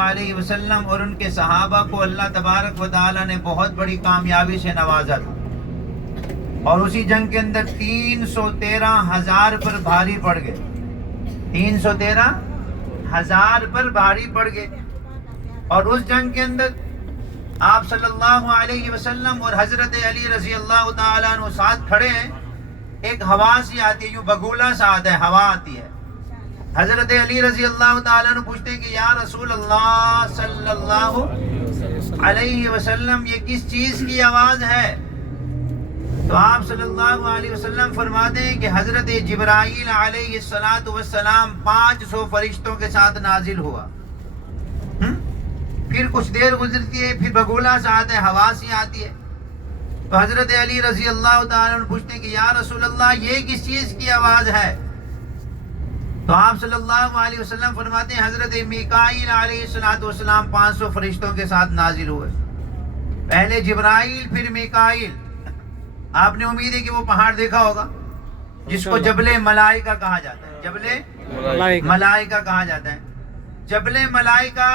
علیہ وسلم اور ان کے صحابہ کو اللہ تبارک و تعالی نے بہت بڑی کامیابی سے نوازا تھا، اور اسی جنگ کے اندر 313,000 پر بھاری پڑ گئے، 313,000 پر بھاری پڑ گئے۔ اور اس جنگ کے اندر آپ صلی اللہ علیہ وسلم اور حضرت علی رضی اللہ تعالیٰ عنہ ساتھ کھڑے ہیں، ایک ہوا سی آتی ہے، یوں بگولا سا آتا ہے، ہوا آتی ہے۔ حضرت علی رضی اللہ تعالیٰ عنہ پوچھتے ہیں کہ یا رسول اللہ صلی اللہ علیہ وسلم، یہ کس چیز کی آواز ہے؟ تو آپ صلی اللہ علیہ وسلم فرماتے ہیں کہ حضرت جبرائیل علیہ السلام 500 فرشتوں کے ساتھ نازل ہوا۔ پھر کچھ دیر گزرتی ہے، پھر بگولا سا آتا ہے، ہوا سی آتی ہے۔ تو حضرت علی رضی اللہ تعالیٰ عنہ پوچھتے ہیں کہ یا رسول اللہ، یہ کس چیز کی آواز ہے؟ تو آپ صلی اللہ علیہ وسلم فرماتے ہیں حضرت میکائیل علیہ السلام 500 فرشتوں کے ساتھ نازل ہوئے، پہلے جبرائیل پھر میکائیل۔ آپ نے امید ہے کہ وہ پہاڑ دیکھا ہوگا جس کو جبل ملائکہ کہا جاتا ہے، جبل ملائکہ کہا جاتا ہے۔ جبل ملائکہ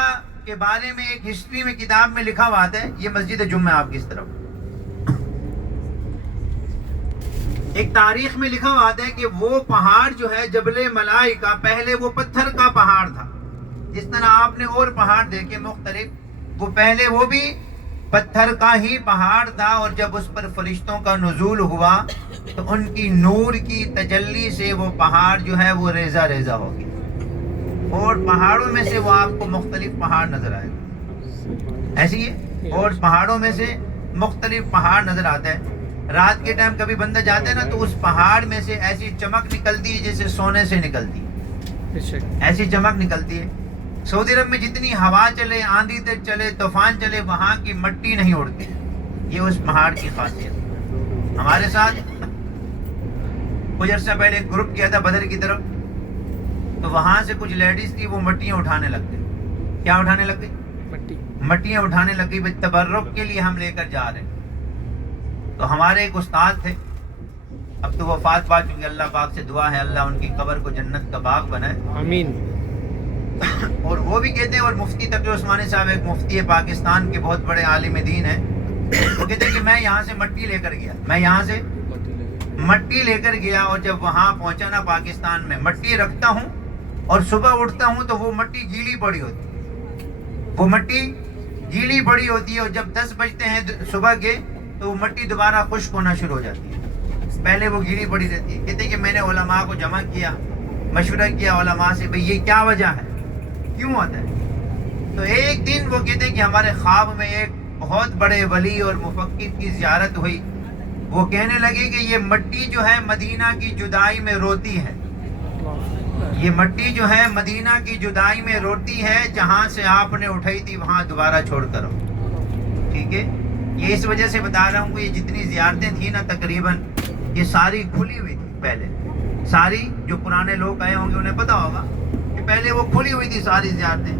کے بارے میں ایک ہسٹری میں کتاب میں لکھا ہوا ہے، یہ مسجد جمعہ آپ کی اس طرف، ایک تاریخ میں لکھا ہوا ہے کہ وہ پہاڑ جو ہے جبل ملائکہ، پہلے وہ پتھر کا پہاڑ تھا، جس طرح آپ نے اور پہاڑ دیکھے مختلف، وہ پہلے وہ بھی پتھر کا ہی پہاڑ تھا، اور جب اس پر فرشتوں کا نزول ہوا تو ان کی نور کی تجلی سے وہ پہاڑ جو ہے وہ ریزہ ریزہ ہو گیا، اور پہاڑوں میں سے وہ آپ کو مختلف پہاڑ نظر آئے گا، ایسی ہے، اور پہاڑوں میں سے مختلف پہاڑ نظر آتا ہے۔ رات کے ٹائم کبھی بندہ جاتا ہے نا تو اس پہاڑ میں سے ایسی چمک نکلتی ہے جیسے سونے سے نکلتی ہے، ایسی چمک نکلتی ہے۔ سعودی عرب میں جتنی ہوا چلے، آندھی چلے، طوفان چلے، وہاں کی مٹی نہیں اڑتی، یہ اس پہاڑ کی خاصیت۔ ہمارے ساتھ کچھ عرصہ پہلے ایک گروپ کیا تھا بدر کی طرف، تو وہاں سے کچھ لیڈیز تھی، وہ مٹیاں اٹھانے لگ گئی۔ کیا اٹھانے لگ گئی؟ مٹیاں اٹھانے لگ گئی، تبرک کے لیے ہم لے کر جا رہے ہیں۔ تو ہمارے ایک استاد تھے، اب تو وفات پا چکے، اللہ پاک سے دعا ہے اللہ ان کی قبر کو جنت کا باغ بنائے، آمین۔ اور وہ بھی کہتے ہیں، اور مفتی تقی عثمانی صاحب ایک مفتی ہے پاکستان کے، بہت بڑے عالم دین ہیں، وہ کہتے ہیں کہ میں یہاں سے مٹی لے کر گیا، میں یہاں سے مٹی لے کر گیا، اور جب وہاں پہنچا نا پاکستان میں، مٹی رکھتا ہوں اور صبح اٹھتا ہوں تو وہ مٹی گیلی پڑی ہوتی ہے، وہ مٹی گیلی پڑی ہوتی ہے، اور جب 10 بجتے ہیں صبح کے تو وہ مٹی دوبارہ خشک ہونا شروع ہو جاتی ہے، پہلے وہ گیلی پڑی رہتی ہے۔ کہتے ہیں کہ میں نے علماء کو جمع کیا، مشورہ کیا علماء سے، بھئی یہ کیا وجہ ہے، کیوں ہوتا ہے؟ تو ایک دن وہ کہتے ہیں کہ ہمارے خواب میں ایک بہت بڑے ولی اور مفکر کی زیارت ہوئی، وہ کہنے لگے کہ یہ مٹی جو ہے مدینہ کی جدائی میں روتی ہے، یہ مٹی جو ہے مدینہ کی جدائی میں روتی ہے، جہاں سے آپ نے اٹھائی تھی وہاں دوبارہ چھوڑ کر آؤ، ٹھیک ہے؟ یہ اس وجہ سے بتا رہا ہوں کہ یہ جتنی زیارتیں تھیں نا تقریباً یہ ساری کھلی ہوئی تھی پہلے، ساری جو پرانے لوگ آئے ہوں گے انہیں پتا ہوگا کہ پہلے وہ کھلی ہوئی تھی ساری زیارتیں،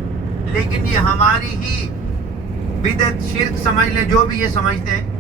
لیکن یہ ہماری ہی بدعت، شرک سمجھ لیں، جو بھی یہ سمجھتے ہیں